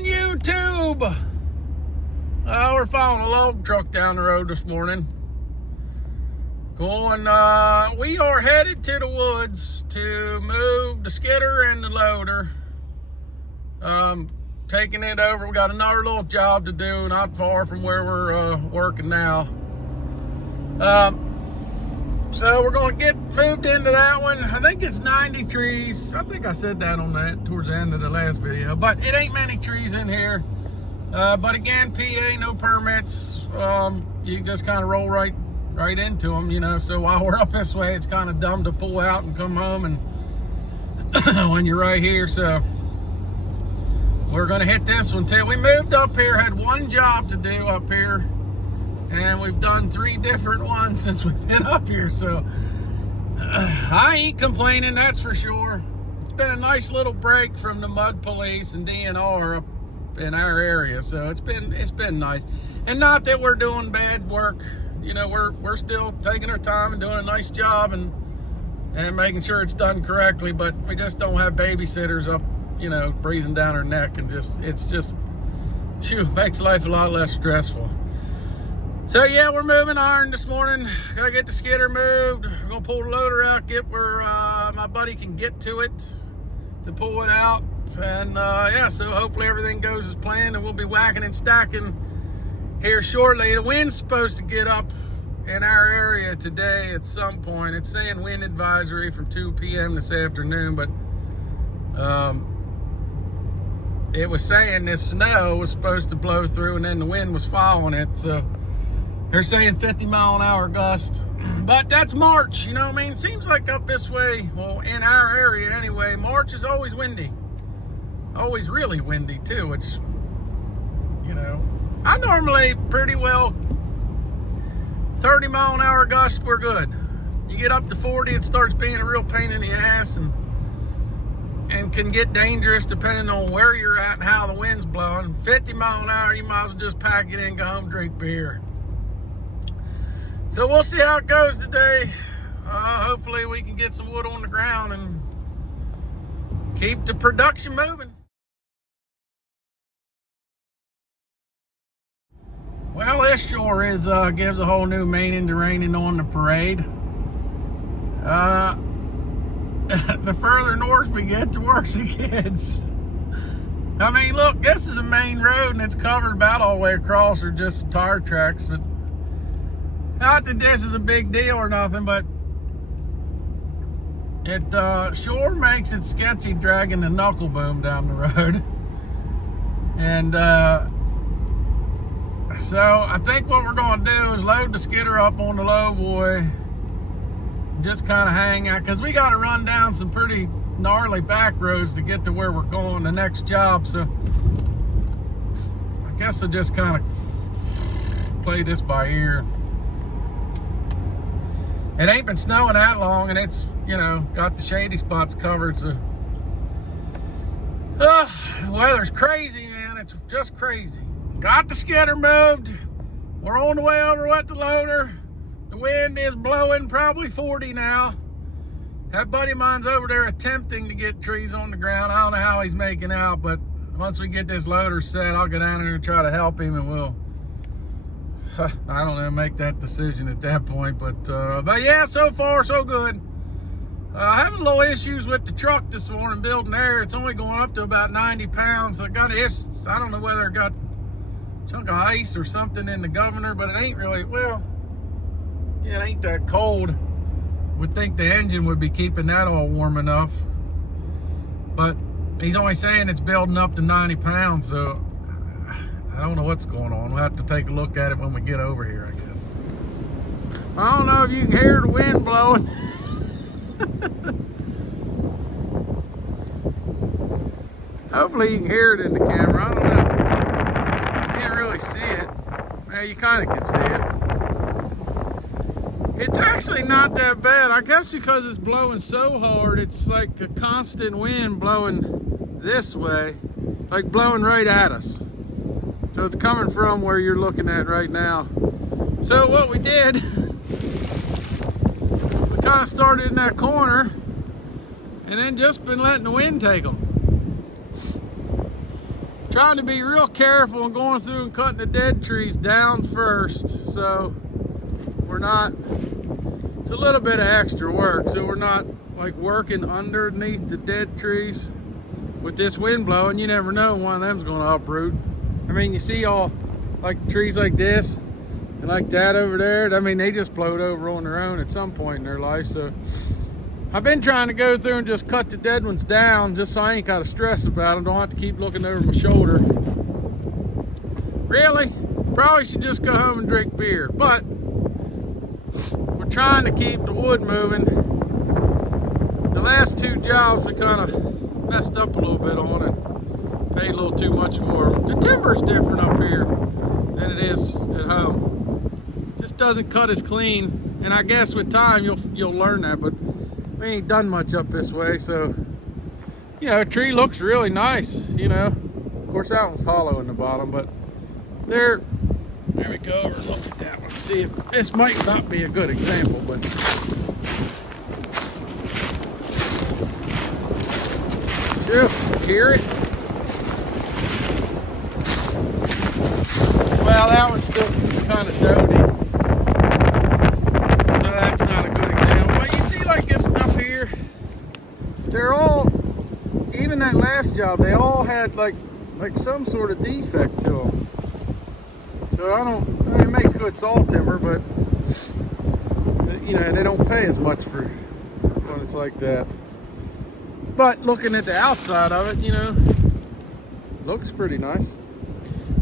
morning, YouTube. We're following a log truck down the road this morning. We are headed to the woods to move the skidder and the loader. Taking it over. We got another little job to do not far from where we're working now. So we're going to get moved into that one. I think it's 90 trees. I think I said that on that towards the end of the last video, but it ain't many trees in here. But again, PA, no permits. You just kind of roll right into them, you know. So while we're up this way, it's kind of dumb to pull out and come home and when you're right here. So we're gonna hit this one too. We moved up here, had one job to do up here, and we've done 3 different ones since we've been up here. So I ain't complaining, that's for sure. It's been a nice little break from the mud police and DNR up in our area, so it's been nice. And not that we're doing bad work, you know, we're still taking our time and doing a nice job and making sure it's done correctly, but we just don't have babysitters up, you know, breathing down our neck, and it's just makes life a lot less stressful. So yeah, we're moving iron this morning. Gotta get the skidder moved. We're gonna pull the loader out, get where my buddy can get to it to pull it out. And yeah, so hopefully everything goes as planned, and we'll be whacking and stacking here shortly. The wind's supposed to get up in our area today at some point. It's saying wind advisory from 2 p.m. this afternoon, but it was saying this snow was supposed to blow through and then the wind was following it. So they're saying 50-mile-an-hour gust. But that's March, you know what I mean? Seems like up this way, well, in our area anyway, March is always windy. Always really windy too, which, you know, I normally pretty well 30-mile-an-hour gust, we're good. You get up to 40, it starts being a real pain in the ass and can get dangerous depending on where you're at and how the wind's blowing. 50 mile an hour, you might as well just pack it in, go home, drink beer. So we'll see how it goes today. Hopefully we can get some wood on the ground and keep the production moving. Well, this sure is gives a whole new meaning to raining on the parade. The further north we get, the worse it gets. I mean, look, this is a main road and it's covered about all the way across, or just some tire tracks. But not that this is a big deal or nothing, but it sure makes it sketchy dragging the knuckle boom down the road. And so I think what we're going to do is load the skidder up on the low boy, just kind of hang out, because we got to run down some pretty gnarly back roads to get to where we're going the next job. So I guess I'll just kind of play this by ear. It ain't been snowing that long, and it's, you know, got the shady spots covered. So the weather's crazy, man. It's just crazy. Got the skidder moved. We're on the way over with the loader. The wind is blowing probably 40 now. That buddy of mine's over there attempting to get trees on the ground. I don't know how he's making out, but once we get this loader set, I'll go down there and try to help him, and we'll, I don't know, make that decision at that point. But yeah, so far so good. Having little issues with the truck this morning building air. It's only going up to about 90 pounds. I don't know whether it got a chunk of ice or something in the governor, but it ain't really, well, yeah, it ain't that cold. Would think the engine would be keeping that all warm enough. But he's only saying it's building up to 90 pounds, so I don't know what's going on. We'll have to take a look at it when we get over here, I guess. I don't know if you can hear the wind blowing. Hopefully you can hear it in the camera. I don't know. You can't really see it. Well, you kind of can see it. It's actually not that bad. I guess because it's blowing so hard, it's like a constant wind blowing this way, like blowing right at us. So it's coming from where you're looking at right now. So what we did, we kind of started in that corner and then just been letting the wind take them. trying to be real careful and going through and cutting the dead trees down first. So we're not, it's a little bit of extra work. So we're not like working underneath the dead trees. With this wind blowing, you never know when one of them's gonna uproot. I mean, you see all like trees like this and like that over there. I mean, they just blowed over on their own at some point in their life. So I've been trying to go through and just cut the dead ones down just so I ain't gotta stress about them. Don't have to keep looking over my shoulder. Really, probably should just go home and drink beer. But we're trying to keep the wood moving. The last two jobs we kind of messed up a little bit on and paid a little too much for them. The timber's different up here than it is at home. Just doesn't cut as clean, and I guess with time you'll learn that. But we ain't done much up this way, so you know, a tree looks really nice. You know, of course that one's hollow in the bottom, but there we go. Over and look at that one. See if this might not be a good example, but. Just hear it. Well, that one's still kind of doty, so that's not a good example. But you see, like this stuff here, they're all, even that last job, they all had like some sort of defect to them. So I mean, it makes good saw timber, but you know, they don't pay as much for when it's like that. But looking at the outside of it, you know, looks pretty nice.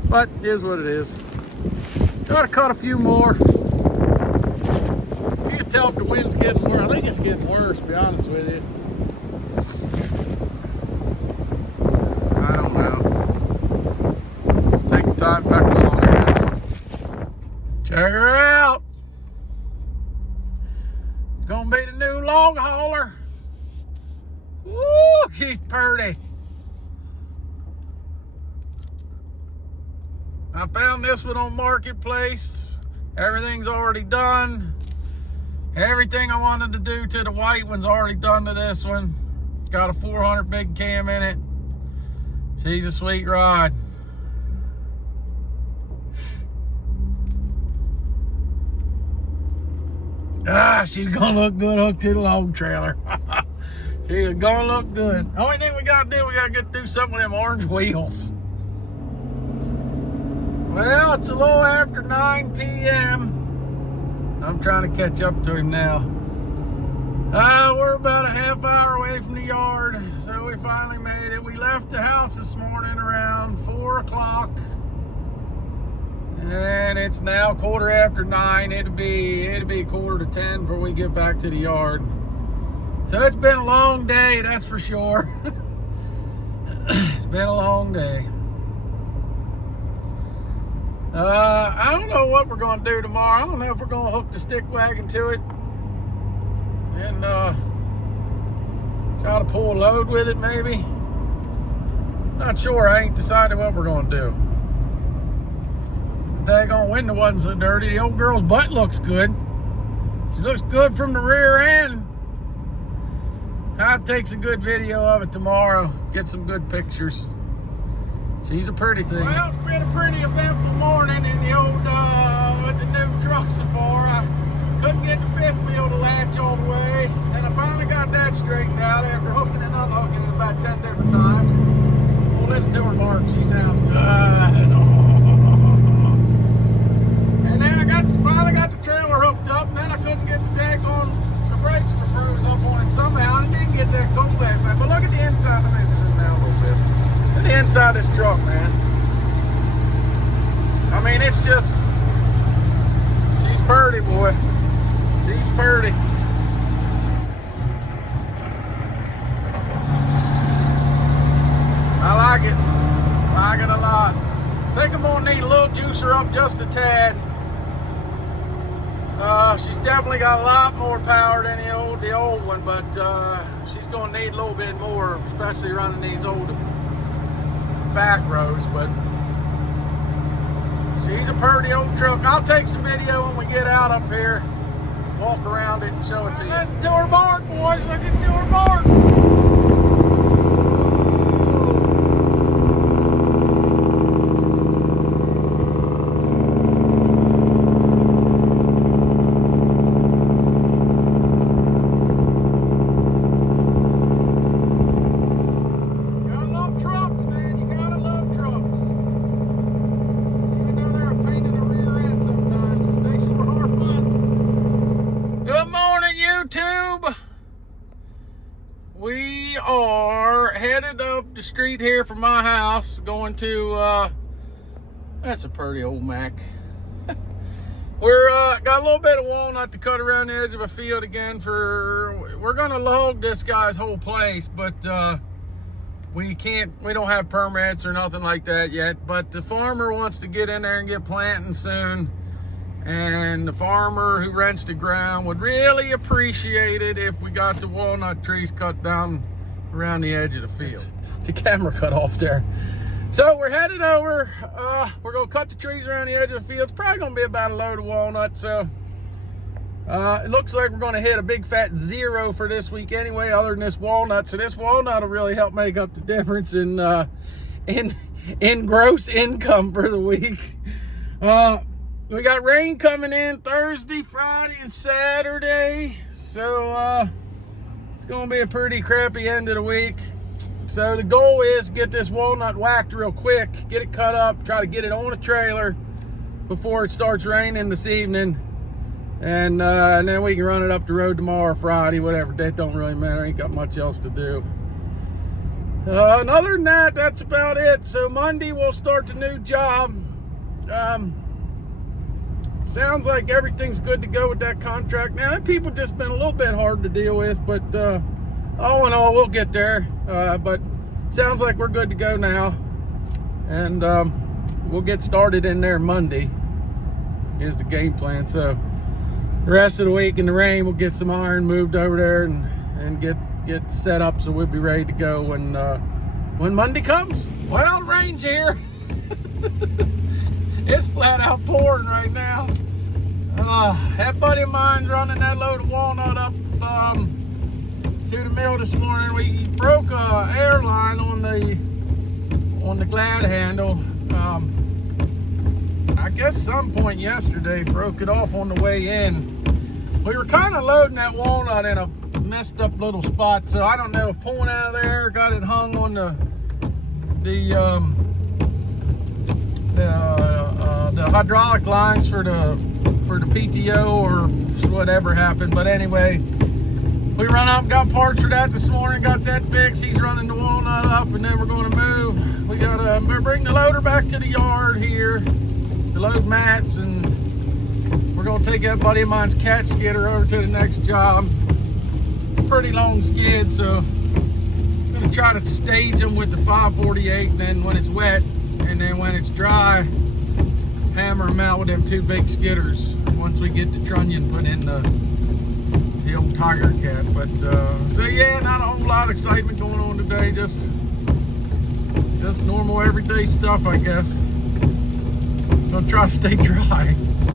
But it is what it is. Gotta cut a few more. You can tell if the wind's getting worse. I think it's getting worse, to be honest with you. I don't know. Just take your time, back along, I guess. Check her out. Gonna be the new log hauler. Woo, she's pretty. I found this one on Marketplace. Everything's already done. Everything I wanted to do to the white one's already done to this one. It's got a 400 big cam in it. She's a sweet ride. She's gonna look good hooked to the log trailer. She's gonna look good. The only thing we gotta do, we gotta get to do something with them orange wheels. Well, it's a little after 9 p.m. I'm trying to catch up to him now. We're about a half hour away from the yard, so we finally made it. We left the house this morning around 4 o'clock. And it's now 9:15. It'll be 9:45 before we get back to the yard. So it's been a long day, that's for sure. It's been a long day. I don't know what we're going to do tomorrow. I don't know if we're going to hook the stick wagon to it and try to pull a load with it, maybe. Not sure. I ain't decided what we're going to do. The daggone window wasn't so dirty. The old girl's butt looks good. She looks good from the rear end. I'll take some good video of it tomorrow. Get some good pictures. She's a pretty thing. Well, it's been a pretty eventful morning in the old, with the new truck so far. I couldn't get the fifth wheel to latch all the way, and I finally got that straightened out after hooking and unhooking it about 10 different times. Well, listen to her bark. She sounds good. And then I finally got the trailer hooked up, and then I couldn't get the daggone brakes were froze up on it somehow. I didn't get that cold last night. But look at the inside. Let me zoom down a little bit. Look at the inside of this truck, man. I mean, it's just, she's pretty, boy. She's pretty. I like it. I like it a lot. I think I'm gonna need a little juicer up just a tad. She's definitely got a lot more power than the old one, but she's going to need a little bit more, especially running these old back roads. But she's a pretty old truck. I'll take some video when we get out up here, walk around it and show it to you. Listen to her bark, boys. Listen to her bark. the street here from my house, going to, that's a pretty old Mac. We're got a little bit of walnut to cut around the edge of a field again. We're gonna log this guy's whole place, but we don't have permits or nothing like that yet. But the farmer wants to get in there and get planting soon, and the farmer who rents the ground would really appreciate it if we got the walnut trees cut down around the edge of the field. The camera cut off there. So we're headed over. We're gonna cut the trees around the edge of the field. It's probably gonna be about a load of walnut. So it looks like we're gonna hit a big fat 0 for this week anyway, other than this walnut. So this walnut will really help make up the difference in gross income for the week. We got rain coming in Thursday, Friday, and Saturday. So it's gonna be a pretty crappy end of the week. So the goal is to get this walnut whacked real quick, get it cut up, try to get it on a trailer before it starts raining this evening. And then we can run it up the road tomorrow or Friday, whatever. That don't really matter. Ain't got much else to do. And other than that, that's about it. So Monday we'll start the new job. Sounds like everything's good to go with that contract. Now, that people just been a little bit hard to deal with, but all in all, we'll get there. But sounds like we're good to go now. And we'll get started in there Monday is the game plan. So the rest of the week in the rain, we'll get some iron moved over there and get set up so we'll be ready to go when Monday comes. Well, the rain's here. It's flat out pouring right now. That buddy of mine's running that load of walnut up to the mill this morning. We broke a air line on the glad handle. I guess some point yesterday, broke it off on the way in. We were kind of loading that walnut in a messed up little spot, so I don't know if pulling out of there got it hung on the hydraulic lines for the PTO or whatever happened. But anyway, we run up, got parts for that this morning, got that fixed. He's running the walnut up, and then we're going to move. We got to bring the loader back to the yard here to load mats, and we're going to take that buddy of mine's cat skidder over to the next job. It's a pretty long skid, so I'm going to try to stage them with the 548, and then when it's wet, and then when it's dry, hammer them out with them 2 big skidders once we get the trunnion put in the old Tiger Cat. But so yeah, not a whole lot of excitement going on today, just normal everyday stuff, I guess. Gonna try to stay dry.